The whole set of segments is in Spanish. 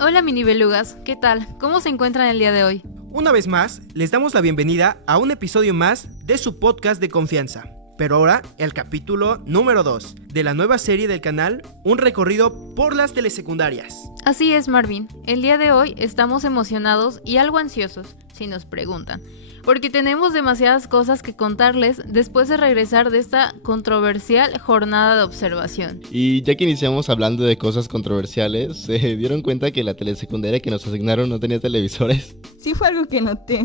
Hola mini belugas, ¿qué tal? ¿Cómo se encuentran el día de hoy? Una vez más, les damos la bienvenida a un episodio más de su podcast de confianza. Pero ahora, el capítulo número 2 de la nueva serie del canal, un recorrido por las telesecundarias. Así es, Marvin. El día de hoy estamos emocionados y algo ansiosos, si nos preguntan, porque tenemos demasiadas cosas que contarles después de regresar de esta controversial jornada de observación. Y ya que iniciamos hablando de cosas controversiales, ¿se dieron cuenta que la telesecundaria que nos asignaron no tenía televisores? Sí fue algo que noté,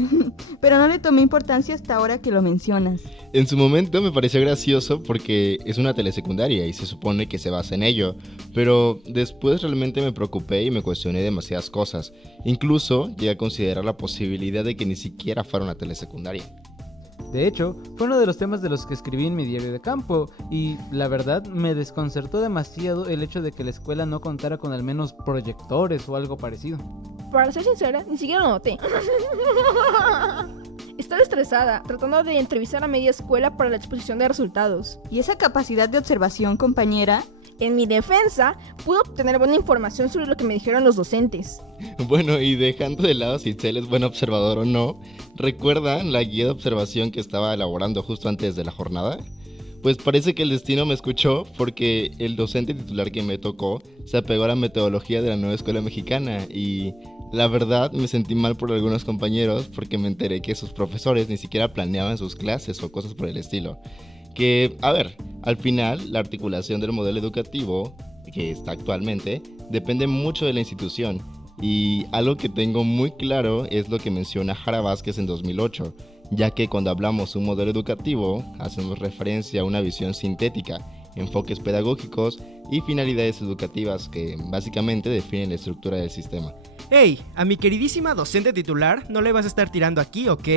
pero no le tomé importancia hasta ahora que lo mencionas. En su momento me pareció gracioso porque es una telesecundaria y se supone que se basa en ello, pero después realmente me preocupé y me cuestioné demasiadas cosas. Incluso llegué a considerar la posibilidad de que ni siquiera fuera una telesecundaria. De hecho, fue uno de los temas de los que escribí en mi diario de campo, y la verdad me desconcertó demasiado el hecho de que la escuela no contara con al menos proyectores o algo parecido. Para ser sincera, ni siquiera lo noté. Estaba estresada, tratando de entrevistar a media escuela para la exposición de resultados. ¿Y esa capacidad de observación, compañera? En mi defensa, pude obtener buena información sobre lo que me dijeron los docentes. Bueno, y dejando de lado si Itzel es buen observador o no, ¿recuerdan la guía de observación que estaba elaborando justo antes de la jornada? Pues parece que el destino me escuchó porque el docente titular que me tocó se apegó a la metodología de la nueva escuela mexicana y la verdad me sentí mal por algunos compañeros porque me enteré que sus profesores ni siquiera planeaban sus clases o cosas por el estilo. Que, a ver, al final la articulación del modelo educativo que está actualmente depende mucho de la institución y algo que tengo muy claro es lo que menciona Jara Vázquez en 2008, ya que cuando hablamos de un modelo educativo hacemos referencia a una visión sintética, enfoques pedagógicos y finalidades educativas que básicamente definen la estructura del sistema. Hey, a mi queridísima docente titular no le vas a estar tirando aquí, ¿ok?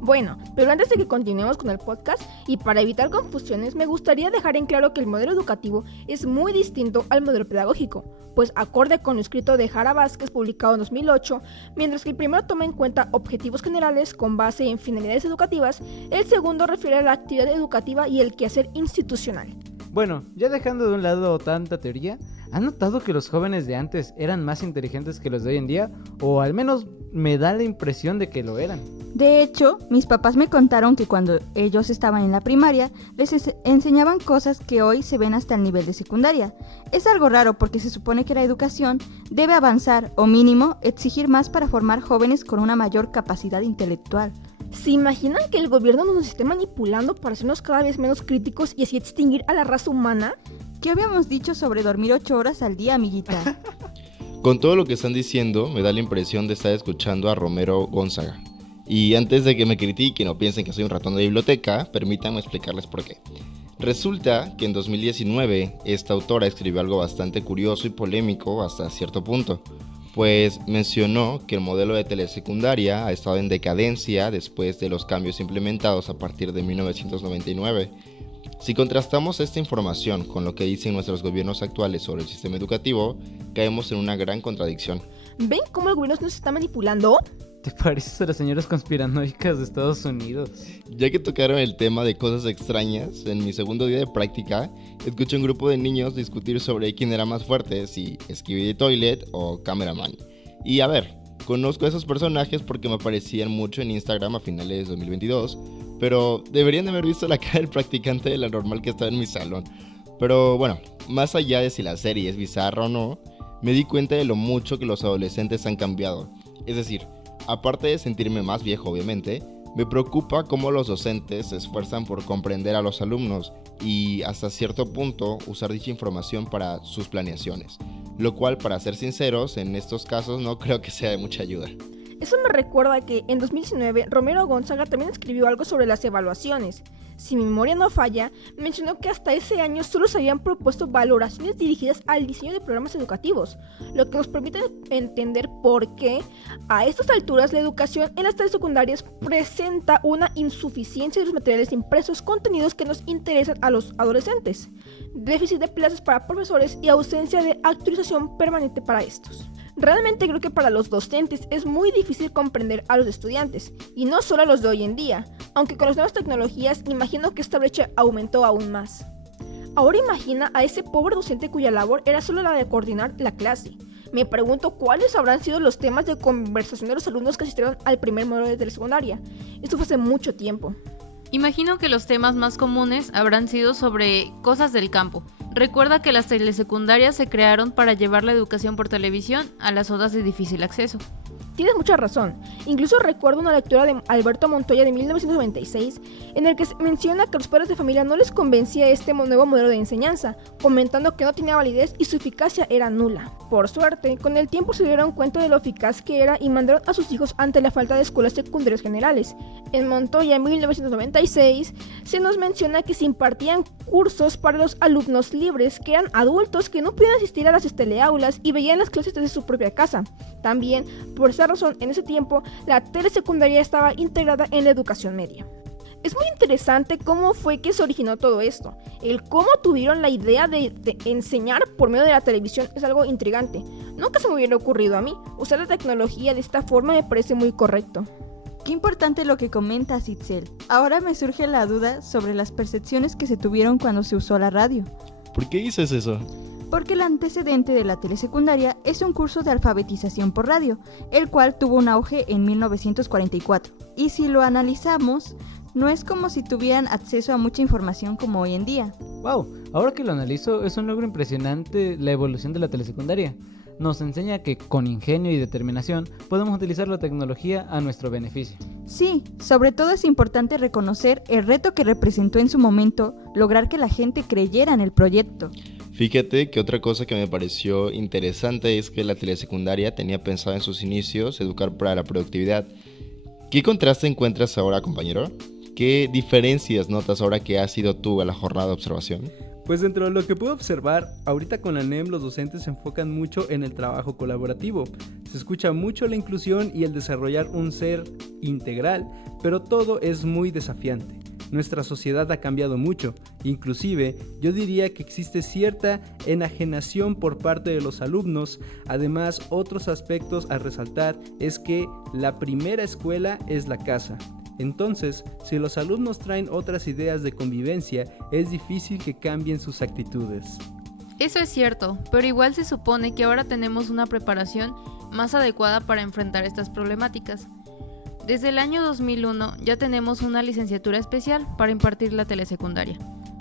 Bueno, pero antes de que continuemos con el podcast y para evitar confusiones, me gustaría dejar en claro que el modelo educativo es muy distinto al modelo pedagógico, pues acorde con lo escrito de Jara Vázquez publicado en 2008, mientras que el primero toma en cuenta objetivos generales con base en finalidades educativas, el segundo refiere a la actividad educativa y el quehacer institucional. Bueno, ya dejando de un lado tanta teoría, ¿han notado que los jóvenes de antes eran más inteligentes que los de hoy en día? O al menos me da la impresión de que lo eran. De hecho, mis papás me contaron que cuando ellos estaban en la primaria, les enseñaban cosas que hoy se ven hasta el nivel de secundaria. Es algo raro porque se supone que la educación debe avanzar o mínimo exigir más para formar jóvenes con una mayor capacidad intelectual. ¿Se imaginan que el gobierno nos esté manipulando para hacernos cada vez menos críticos y así extinguir a la raza humana? ¿Qué habíamos dicho sobre dormir 8 horas al día, amiguita? Con todo lo que están diciendo, me da la impresión de estar escuchando a Romero Gonzaga. Y antes de que me critiquen o piensen que soy un ratón de biblioteca, permítanme explicarles por qué. Resulta que en 2019 esta autora escribió algo bastante curioso y polémico hasta cierto punto, pues mencionó que el modelo de telesecundaria ha estado en decadencia después de los cambios implementados a partir de 1999. Si contrastamos esta información con lo que dicen nuestros gobiernos actuales sobre el sistema educativo, caemos en una gran contradicción. ¿Ven cómo el gobierno nos está manipulando? ¿Te pareces a las señoras conspiranoicas de Estados Unidos? Ya que tocaron el tema de cosas extrañas, en mi segundo día de práctica, escuché un grupo de niños discutir sobre quién era más fuerte, si Skibidi Toilet o Cameraman. Y a ver, conozco a esos personajes porque me aparecían mucho en Instagram a finales de 2022, pero deberían de haber visto la cara del practicante de la normal que estaba en mi salón. Pero bueno, más allá de si la serie es bizarra o no, me di cuenta de lo mucho que los adolescentes han cambiado. Es decir, aparte de sentirme más viejo obviamente, me preocupa cómo los docentes se esfuerzan por comprender a los alumnos y hasta cierto punto usar dicha información para sus planeaciones, lo cual, para ser sinceros, en estos casos no creo que sea de mucha ayuda. Eso me recuerda que en 2019 Romero Gonzaga también escribió algo sobre las evaluaciones. Si mi memoria no falla, mencionó que hasta ese año solo se habían propuesto valoraciones dirigidas al diseño de programas educativos, lo que nos permite entender por qué a estas alturas la educación en las telesecundarias presenta una insuficiencia de los materiales impresos contenidos que nos interesan a los adolescentes, déficit de plazas para profesores y ausencia de actualización permanente para estos. Realmente creo que para los docentes es muy difícil comprender a los estudiantes, y no solo a los de hoy en día, aunque con las nuevas tecnologías imagino que esta brecha aumentó aún más. Ahora imagina a ese pobre docente cuya labor era solo la de coordinar la clase. Me pregunto cuáles habrán sido los temas de conversación de los alumnos que asistieron al primer módulo de telesecundaria. Esto fue hace mucho tiempo. Imagino que los temas más comunes habrán sido sobre cosas del campo. Recuerda que las telesecundarias se crearon para llevar la educación por televisión a las zonas de difícil acceso. Tienes mucha razón. Incluso recuerdo una lectura de Alberto Montoya de 1996 en el que se menciona que a los padres de familia no les convencía este nuevo modelo de enseñanza, comentando que no tenía validez y su eficacia era nula. Por suerte, con el tiempo se dieron cuenta de lo eficaz que era y mandaron a sus hijos ante la falta de escuelas secundarias generales. En Montoya, en 1996, se nos menciona que se impartían cursos para los alumnos libres, que eran adultos que no podían asistir a las teleaulas y veían las clases desde su propia casa. También, por esa razón, en ese tiempo, la telesecundaria estaba integrada en la educación media. Es muy interesante cómo fue que se originó todo esto. El cómo tuvieron la idea de enseñar por medio de la televisión es algo intrigante. Nunca se me hubiera ocurrido a mí. Usar la tecnología de esta forma me parece muy correcto. Qué importante lo que comentas, Itzel. Ahora me surge la duda sobre las percepciones que se tuvieron cuando se usó la radio. ¿Por qué dices eso? Porque el antecedente de la telesecundaria es un curso de alfabetización por radio, el cual tuvo un auge en 1944. Y si lo analizamos, no es como si tuvieran acceso a mucha información como hoy en día. Wow, ahora que lo analizo, es un logro impresionante la evolución de la telesecundaria. Nos enseña que con ingenio y determinación podemos utilizar la tecnología a nuestro beneficio. Sí, sobre todo es importante reconocer el reto que representó en su momento lograr que la gente creyera en el proyecto. Fíjate que otra cosa que me pareció interesante es que la telesecundaria tenía pensado en sus inicios educar para la productividad. ¿Qué contraste encuentras ahora, compañero? ¿Qué diferencias notas ahora que has ido tú a la jornada de observación? Pues dentro de lo que puedo observar, ahorita con la NEM los docentes se enfocan mucho en el trabajo colaborativo. Se escucha mucho la inclusión y el desarrollar un ser integral, pero todo es muy desafiante. Nuestra sociedad ha cambiado mucho, inclusive yo diría que existe cierta enajenación por parte de los alumnos. Además, otros aspectos a resaltar es que la primera escuela es la casa. Entonces, si los alumnos traen otras ideas de convivencia, es difícil que cambien sus actitudes. Eso es cierto, pero igual se supone que ahora tenemos una preparación más adecuada para enfrentar estas problemáticas. Desde el año 2001 ya tenemos una licenciatura especial para impartir la telesecundaria.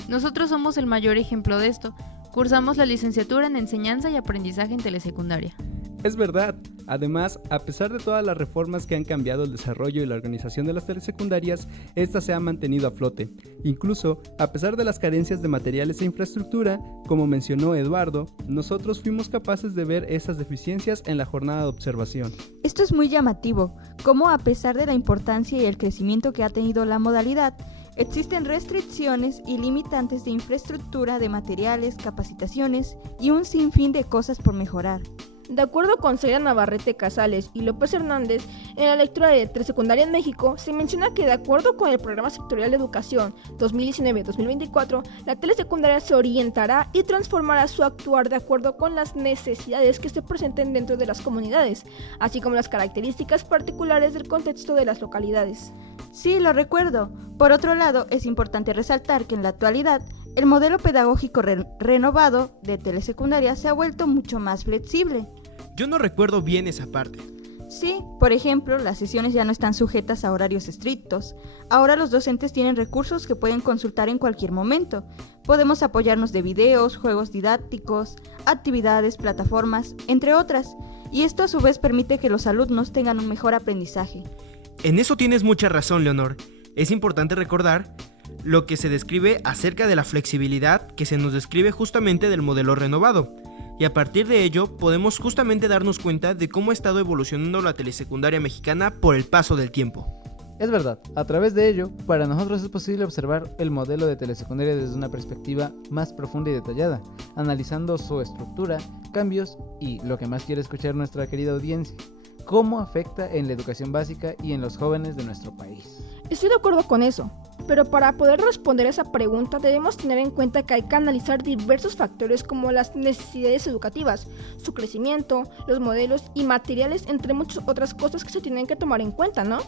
Nosotros somos el mayor ejemplo de esto. Cursamos la licenciatura en Enseñanza y Aprendizaje en Telesecundaria. Es verdad. Además, a pesar de todas las reformas que han cambiado el desarrollo y la organización de las telesecundarias, esta se ha mantenido a flote. Incluso, a pesar de las carencias de materiales e infraestructura, como mencionó Eduardo, nosotros fuimos capaces de ver esas deficiencias en la jornada de observación. Esto es muy llamativo, cómo a pesar de la importancia y el crecimiento que ha tenido la modalidad, existen restricciones y limitantes de infraestructura, de materiales, capacitaciones y un sinfín de cosas por mejorar. De acuerdo con Zaira Navarrete Casales y López Hernández, en la lectura de Telesecundaria en México, se menciona que de acuerdo con el Programa Sectorial de Educación 2019-2024, la telesecundaria se orientará y transformará su actuar de acuerdo con las necesidades que se presenten dentro de las comunidades, así como las características particulares del contexto de las localidades. Sí, lo recuerdo. Por otro lado, es importante resaltar que en la actualidad, el modelo pedagógico renovado de telesecundaria se ha vuelto mucho más flexible. Yo no recuerdo bien esa parte. Sí, por ejemplo, las sesiones ya no están sujetas a horarios estrictos. Ahora los docentes tienen recursos que pueden consultar en cualquier momento. Podemos apoyarnos de videos, juegos didácticos, actividades, plataformas, entre otras. Y esto a su vez permite que los alumnos tengan un mejor aprendizaje. En eso tienes mucha razón, Leonor. Es importante recordar lo que se describe acerca de la flexibilidad que se nos describe justamente del modelo renovado. Y a partir de ello podemos justamente darnos cuenta de cómo ha estado evolucionando la telesecundaria mexicana por el paso del tiempo. Es verdad, a través de ello, para nosotros es posible observar el modelo de telesecundaria desde una perspectiva más profunda y detallada, analizando su estructura, cambios y, lo que más quiere escuchar nuestra querida audiencia, cómo afecta en la educación básica y en los jóvenes de nuestro país. Estoy de acuerdo con eso, pero para poder responder esa pregunta debemos tener en cuenta que hay que analizar diversos factores como las necesidades educativas, su crecimiento, los modelos y materiales, entre muchas otras cosas que se tienen que tomar en cuenta, ¿no?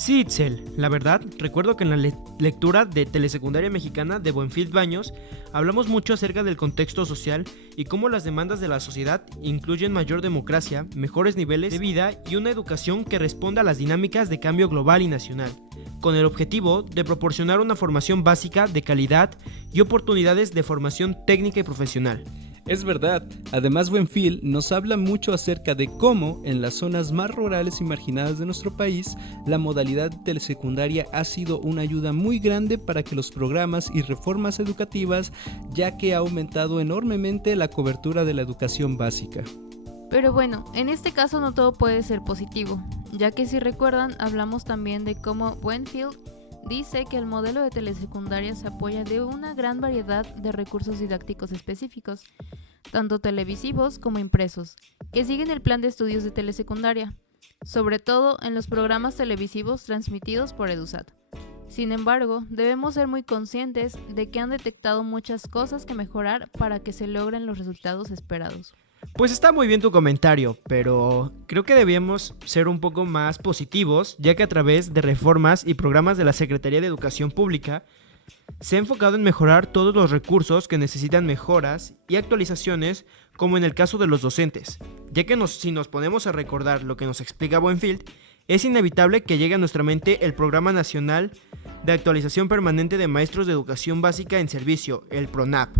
Sí, Itzel, la verdad, recuerdo que en la lectura de Telesecundaria Mexicana de Buenfil Baños hablamos mucho acerca del contexto social y cómo las demandas de la sociedad incluyen mayor democracia, mejores niveles de vida y una educación que responda a las dinámicas de cambio global y nacional, con el objetivo de proporcionar una formación básica de calidad y oportunidades de formación técnica y profesional. Es verdad, además Buenfil nos habla mucho acerca de cómo en las zonas más rurales y marginadas de nuestro país, la modalidad telesecundaria ha sido una ayuda muy grande para que los programas y reformas educativas, ya que ha aumentado enormemente la cobertura de la educación básica. Pero bueno, en este caso no todo puede ser positivo, ya que si recuerdan hablamos también de cómo Buenfil dice que el modelo de telesecundaria se apoya de una gran variedad de recursos didácticos específicos, tanto televisivos como impresos, que siguen el plan de estudios de telesecundaria, sobre todo en los programas televisivos transmitidos por EduSat. Sin embargo, debemos ser muy conscientes de que han detectado muchas cosas que mejorar para que se logren los resultados esperados. Pues está muy bien tu comentario, pero creo que debíamos ser un poco más positivos, ya que a través de reformas y programas de la Secretaría de Educación Pública se ha enfocado en mejorar todos los recursos que necesitan mejoras y actualizaciones, como en el caso de los docentes, ya que si nos ponemos a recordar lo que nos explica Buenfil, es inevitable que llegue a nuestra mente el Programa Nacional de Actualización Permanente de Maestros de Educación Básica en Servicio, el PRONAP,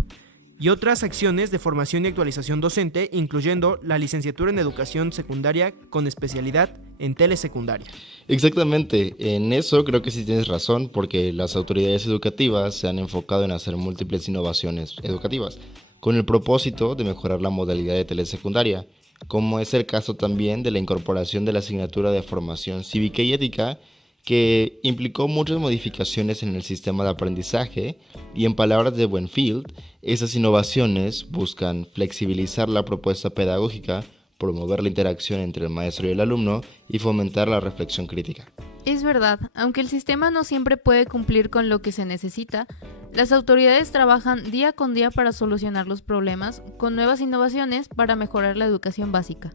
y otras acciones de formación y actualización docente, incluyendo la licenciatura en Educación Secundaria con especialidad en telesecundaria. Exactamente, en eso creo que sí tienes razón, porque las autoridades educativas se han enfocado en hacer múltiples innovaciones educativas, con el propósito de mejorar la modalidad de telesecundaria, como es el caso también de la incorporación de la asignatura de formación cívica y ética, que implicó muchas modificaciones en el sistema de aprendizaje y, en palabras de Buenfil, esas innovaciones buscan flexibilizar la propuesta pedagógica, promover la interacción entre el maestro y el alumno y fomentar la reflexión crítica. Es verdad, aunque el sistema no siempre puede cumplir con lo que se necesita, las autoridades trabajan día con día para solucionar los problemas con nuevas innovaciones para mejorar la educación básica.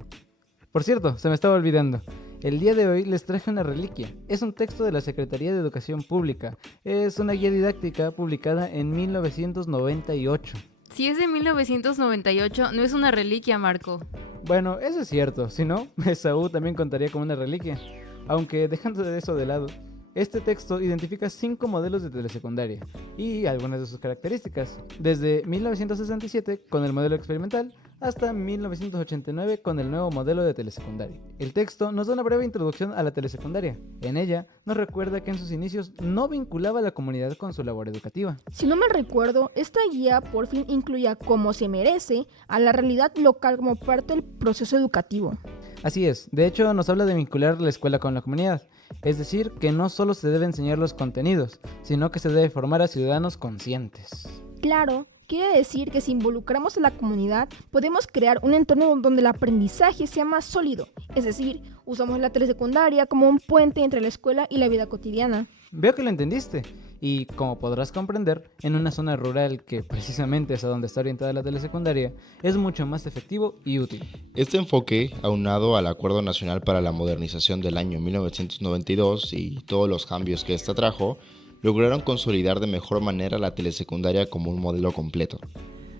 Por cierto, se me estaba olvidando. El día de hoy les traje una reliquia. Es un texto de la Secretaría de Educación Pública. Es una guía didáctica publicada en 1998. Si es de 1998, no es una reliquia, Marco. Bueno, eso es cierto. Si no, Esaú también contaría como una reliquia. Aunque dejando de eso de lado, este texto identifica 5 modelos de telesecundaria y algunas de sus características, desde 1967 con el modelo experimental hasta 1989 con el nuevo modelo de telesecundaria. El texto nos da una breve introducción a la telesecundaria. En ella nos recuerda que en sus inicios no vinculaba a la comunidad con su labor educativa. Si no me recuerdo, esta guía por fin incluía, como se merece, a la realidad local como parte del proceso educativo. Así es, de hecho nos habla de vincular la escuela con la comunidad, es decir, que no solo se debe enseñar los contenidos, sino que se debe formar a ciudadanos conscientes. Claro, quiere decir que si involucramos a la comunidad, podemos crear un entorno donde el aprendizaje sea más sólido, es decir, usamos la telesecundaria como un puente entre la escuela y la vida cotidiana. Veo que lo entendiste. Y como podrás comprender, en una zona rural que precisamente es a donde está orientada la telesecundaria, es mucho más efectivo y útil. Este enfoque, aunado al Acuerdo Nacional para la Modernización del año 1992 y todos los cambios que ésta trajo, lograron consolidar de mejor manera la telesecundaria como un modelo completo.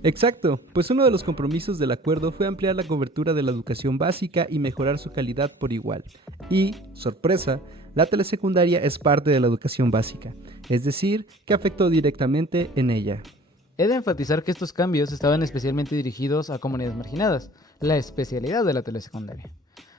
Exacto, pues uno de los compromisos del acuerdo fue ampliar la cobertura de la educación básica y mejorar su calidad por igual. Y, sorpresa, la telesecundaria es parte de la educación básica, es decir, que afectó directamente en ella. He de enfatizar que estos cambios estaban especialmente dirigidos a comunidades marginadas, la especialidad de la telesecundaria.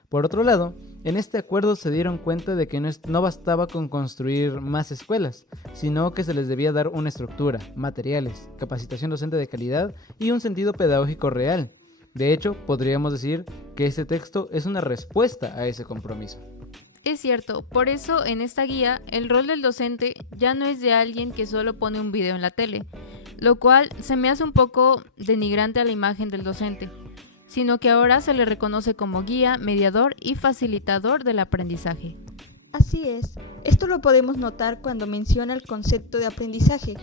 Por otro lado, en este acuerdo se dieron cuenta de que no bastaba con construir más escuelas, sino que se les debía dar una estructura, materiales, capacitación docente de calidad y un sentido pedagógico real. De hecho, podríamos decir que este texto es una respuesta a ese compromiso. Es cierto, por eso en esta guía el rol del docente ya no es de alguien que solo pone un video en la tele, lo cual se me hace un poco denigrante a la imagen del docente, sino que ahora se le reconoce como guía, mediador y facilitador del aprendizaje. Así es, esto lo podemos notar cuando menciona el concepto de aprendizaje.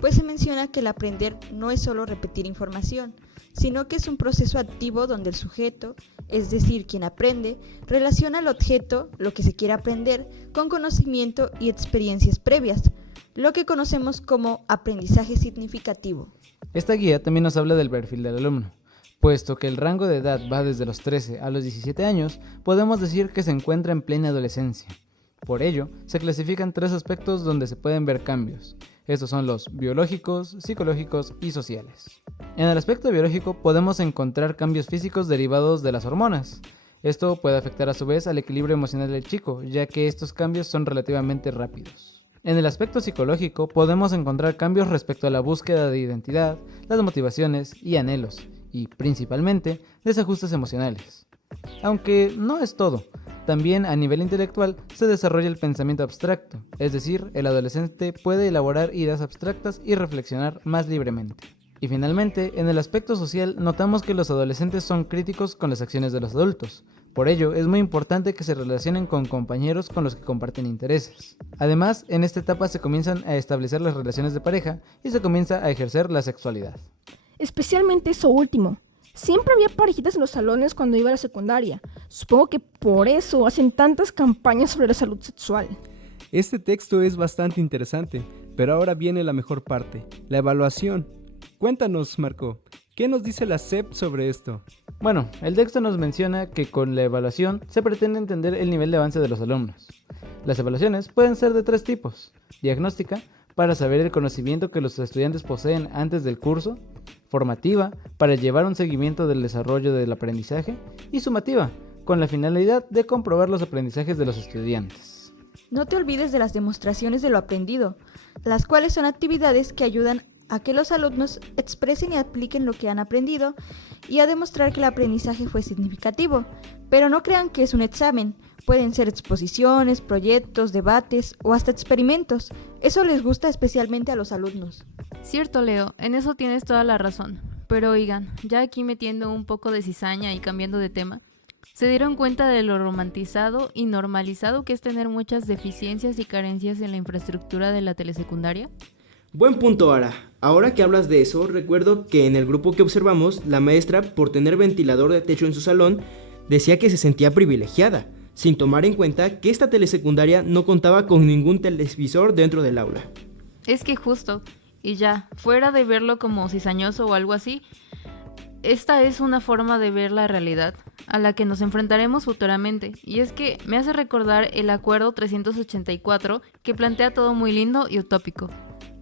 pues se menciona que el aprender no es solo repetir información, sino que es un proceso activo donde el sujeto, es decir, quien aprende, relaciona el objeto, lo que se quiere aprender, con conocimiento y experiencias previas, lo que conocemos como aprendizaje significativo. Esta guía también nos habla del perfil del alumno. Puesto que el rango de edad va desde los 13 a los 17 años, podemos decir que se encuentra en plena adolescencia. Por ello, se clasifican 3 aspectos donde se pueden ver cambios. Estos son los biológicos, psicológicos y sociales. En el aspecto biológico podemos encontrar cambios físicos derivados de las hormonas. Esto puede afectar a su vez al equilibrio emocional del chico, ya que estos cambios son relativamente rápidos. En el aspecto psicológico podemos encontrar cambios respecto a la búsqueda de identidad, las motivaciones y anhelos, y principalmente desajustes emocionales. Aunque no es todo, también a nivel intelectual se desarrolla el pensamiento abstracto, es decir, el adolescente puede elaborar ideas abstractas y reflexionar más libremente. Y finalmente, en el aspecto social notamos que los adolescentes son críticos con las acciones de los adultos. Por ello, es muy importante que se relacionen con compañeros con los que comparten intereses. Además, en esta etapa se comienzan a establecer las relaciones de pareja y se comienza a ejercer la sexualidad. Especialmente eso último. Siempre había parejitas en los salones cuando iba a la secundaria. Supongo que por eso hacen tantas campañas sobre la salud sexual. Este texto es bastante interesante, pero ahora viene la mejor parte, la evaluación. Cuéntanos, Marco, ¿qué nos dice la SEP sobre esto? Bueno, el texto nos menciona que con la evaluación se pretende entender el nivel de avance de los alumnos. Las evaluaciones pueden ser de 3 tipos: diagnóstica, para saber el conocimiento que los estudiantes poseen antes del curso; formativa, para llevar un seguimiento del desarrollo del aprendizaje; y sumativa, con la finalidad de comprobar los aprendizajes de los estudiantes. No te olvides de las demostraciones de lo aprendido, las cuales son actividades que ayudan a que los alumnos expresen y apliquen lo que han aprendido y a demostrar que el aprendizaje fue significativo. Pero no crean que es un examen, pueden ser exposiciones, proyectos, debates o hasta experimentos. Eso les gusta especialmente a los alumnos. Cierto, Leo, en eso tienes toda la razón. Pero oigan, ya aquí metiendo un poco de cizaña y cambiando de tema, ¿se dieron cuenta de lo romantizado y normalizado que es tener muchas deficiencias y carencias en la infraestructura de la telesecundaria? Buen punto, Ara. Ahora que hablas de eso, recuerdo que en el grupo que observamos, la maestra, por tener ventilador de techo en su salón, decía que se sentía privilegiada, sin tomar en cuenta que esta telesecundaria no contaba con ningún televisor dentro del aula. Es que justo, y ya, fuera de verlo como cizañoso o algo así, esta es una forma de ver la realidad, a la que nos enfrentaremos futuramente, y es que me hace recordar el Acuerdo 384, que plantea todo muy lindo y utópico.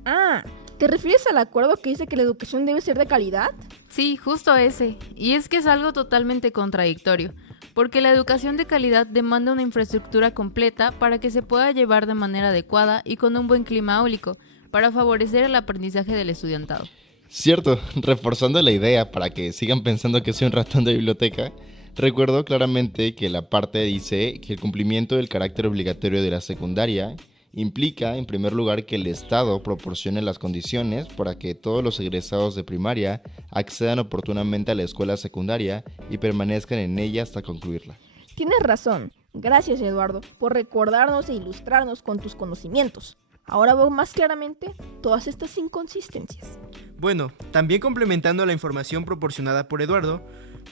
Ah, ¿te refieres al acuerdo que dice que la educación debe ser de calidad? Sí, justo ese, y es que es algo totalmente contradictorio, porque la educación de calidad demanda una infraestructura completa para que se pueda llevar de manera adecuada y con un buen clima áulico, para favorecer el aprendizaje del estudiantado. Cierto, reforzando la idea para que sigan pensando que soy un ratón de biblioteca, recuerdo claramente que la parte dice que el cumplimiento del carácter obligatorio de la secundaria implica, en primer lugar, que el Estado proporcione las condiciones para que todos los egresados de primaria accedan oportunamente a la escuela secundaria y permanezcan en ella hasta concluirla. Tienes razón. Gracias, Eduardo, por recordarnos e ilustrarnos con tus conocimientos. Ahora veo más claramente todas estas inconsistencias. Bueno, también complementando la información proporcionada por Eduardo,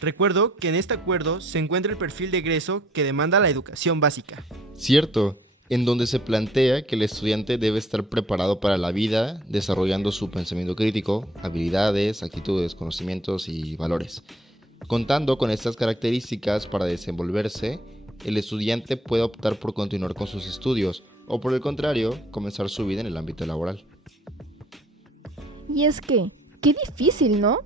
recuerdo que en este acuerdo se encuentra el perfil de egreso que demanda la educación básica. Cierto, en donde se plantea que el estudiante debe estar preparado para la vida, desarrollando su pensamiento crítico, habilidades, actitudes, conocimientos y valores. Contando con estas características para desenvolverse, el estudiante puede optar por continuar con sus estudios o, por el contrario, comenzar su vida en el ámbito laboral. Y es que, qué difícil, ¿no?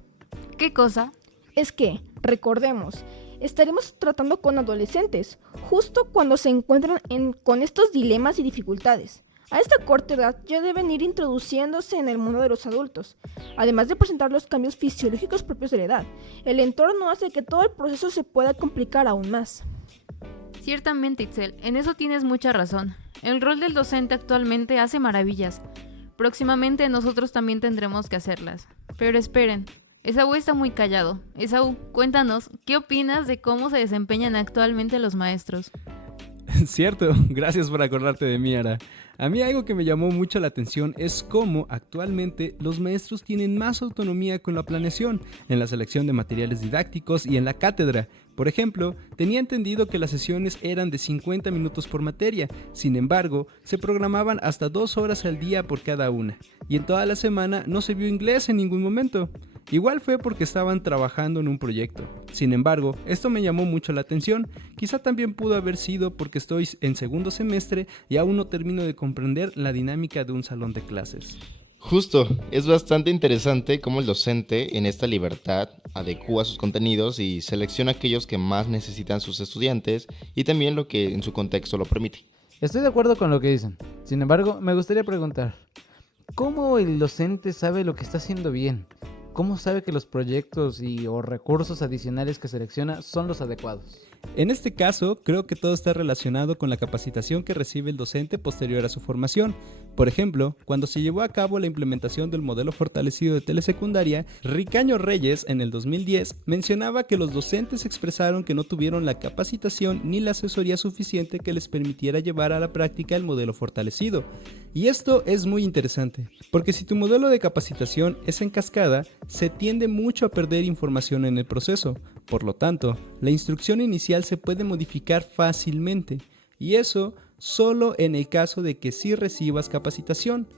¿Qué cosa? Es que, recordemos, estaremos tratando con adolescentes, justo cuando se encuentran con estos dilemas y dificultades. A esta corta edad ya deben ir introduciéndose en el mundo de los adultos, además de presentar los cambios fisiológicos propios de la edad. El entorno hace que todo el proceso se pueda complicar aún más. Ciertamente, Itzel, en eso tienes mucha razón. El rol del docente actualmente hace maravillas. Próximamente nosotros también tendremos que hacerlas. Pero esperen, Esaú está muy callado. Esaú, cuéntanos, ¿qué opinas de cómo se desempeñan actualmente los maestros? Cierto, gracias por acordarte de mí, Ara. A mí algo que me llamó mucho la atención es cómo actualmente los maestros tienen más autonomía con la planeación, en la selección de materiales didácticos y en la cátedra. Por ejemplo, tenía entendido que las sesiones eran de 50 minutos por materia, sin embargo, se programaban hasta 2 horas al día por cada una, y en toda la semana no se vio inglés en ningún momento. Igual fue porque estaban trabajando en un proyecto. Sin embargo, esto me llamó mucho la atención. Quizá también pudo haber sido porque estoy en segundo semestre y aún no termino de comprender la dinámica de un salón de clases. Justo, es bastante interesante cómo el docente en esta libertad adecúa sus contenidos y selecciona aquellos que más necesitan sus estudiantes y también lo que en su contexto lo permite. Estoy de acuerdo con lo que dicen. Sin embargo, me gustaría preguntar, ¿cómo el docente sabe lo que está haciendo bien? ¿Cómo sabe que los proyectos o recursos adicionales que selecciona son los adecuados? En este caso, creo que todo está relacionado con la capacitación que recibe el docente posterior a su formación. Por ejemplo, cuando se llevó a cabo la implementación del modelo fortalecido de telesecundaria, Ricaño Reyes, en el 2010, mencionaba que los docentes expresaron que no tuvieron la capacitación ni la asesoría suficiente que les permitiera llevar a la práctica el modelo fortalecido. Y esto es muy interesante, porque si tu modelo de capacitación es en cascada, se tiende mucho a perder información en el proceso. Por lo tanto, la instrucción inicial se puede modificar fácilmente, y eso solo en el caso de que sí recibas capacitación.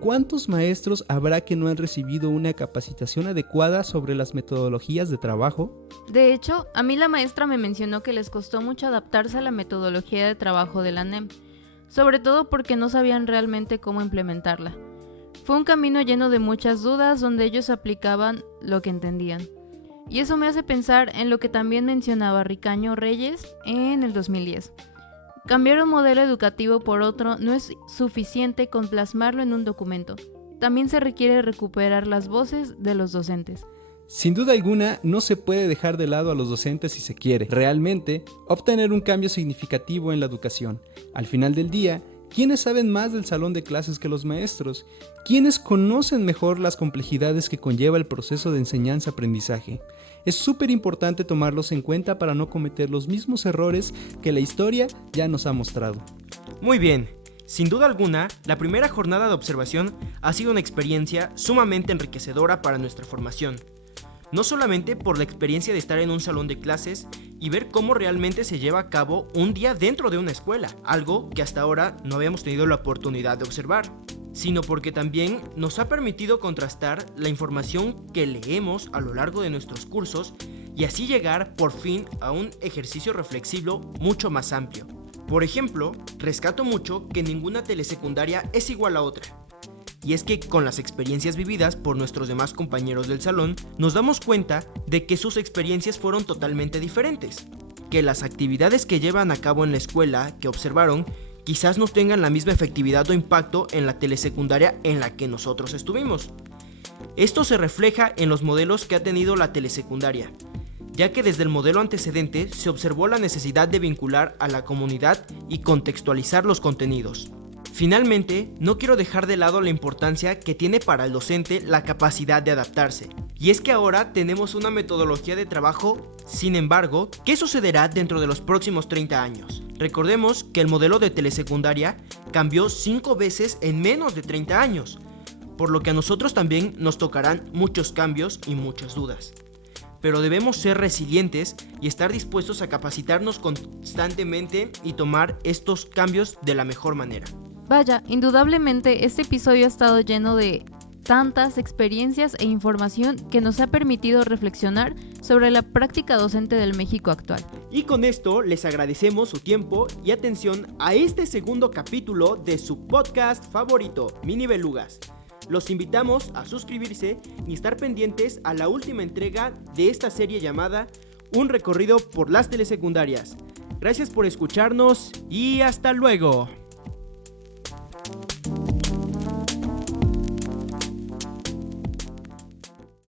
¿Cuántos maestros habrá que no han recibido una capacitación adecuada sobre las metodologías de trabajo? De hecho, a mí la maestra me mencionó que les costó mucho adaptarse a la metodología de trabajo de la NEM, sobre todo porque no sabían realmente cómo implementarla. Fue un camino lleno de muchas dudas donde ellos aplicaban lo que entendían. Y eso me hace pensar en lo que también mencionaba Ricaño Reyes en el 2010. Cambiar un modelo educativo por otro no es suficiente con plasmarlo en un documento. También se requiere recuperar las voces de los docentes. Sin duda alguna, no se puede dejar de lado a los docentes si se quiere realmente obtener un cambio significativo en la educación. Al final del día, ¿quiénes saben más del salón de clases que los maestros? ¿Quiénes conocen mejor las complejidades que conlleva el proceso de enseñanza-aprendizaje? Es súper importante tomarlos en cuenta para no cometer los mismos errores que la historia ya nos ha mostrado. Muy bien, sin duda alguna, la primera jornada de observación ha sido una experiencia sumamente enriquecedora para nuestra formación. No solamente por la experiencia de estar en un salón de clases y ver cómo realmente se lleva a cabo un día dentro de una escuela, algo que hasta ahora no habíamos tenido la oportunidad de observar, sino porque también nos ha permitido contrastar la información que leemos a lo largo de nuestros cursos y así llegar por fin a un ejercicio reflexivo mucho más amplio. Por ejemplo, rescato mucho que ninguna telesecundaria es igual a otra. Y es que con las experiencias vividas por nuestros demás compañeros del salón, nos damos cuenta de que sus experiencias fueron totalmente diferentes, que las actividades que llevan a cabo en la escuela que observaron quizás no tengan la misma efectividad o impacto en la telesecundaria en la que nosotros estuvimos. Esto se refleja en los modelos que ha tenido la telesecundaria, ya que desde el modelo antecedente se observó la necesidad de vincular a la comunidad y contextualizar los contenidos. Finalmente, no quiero dejar de lado la importancia que tiene para el docente la capacidad de adaptarse. Y es que ahora tenemos una metodología de trabajo, sin embargo, ¿qué sucederá dentro de los próximos 30 años? Recordemos que el modelo de telesecundaria cambió 5 veces en menos de 30 años, por lo que a nosotros también nos tocarán muchos cambios y muchas dudas. Pero debemos ser resilientes y estar dispuestos a capacitarnos constantemente y tomar estos cambios de la mejor manera. Vaya, indudablemente este episodio ha estado lleno de tantas experiencias e información que nos ha permitido reflexionar sobre la práctica docente del México actual. Y con esto les agradecemos su tiempo y atención a este segundo capítulo de su podcast favorito, Mini Belugas. Los invitamos a suscribirse y estar pendientes a la última entrega de esta serie llamada Un recorrido por las telesecundarias. Gracias por escucharnos y hasta luego.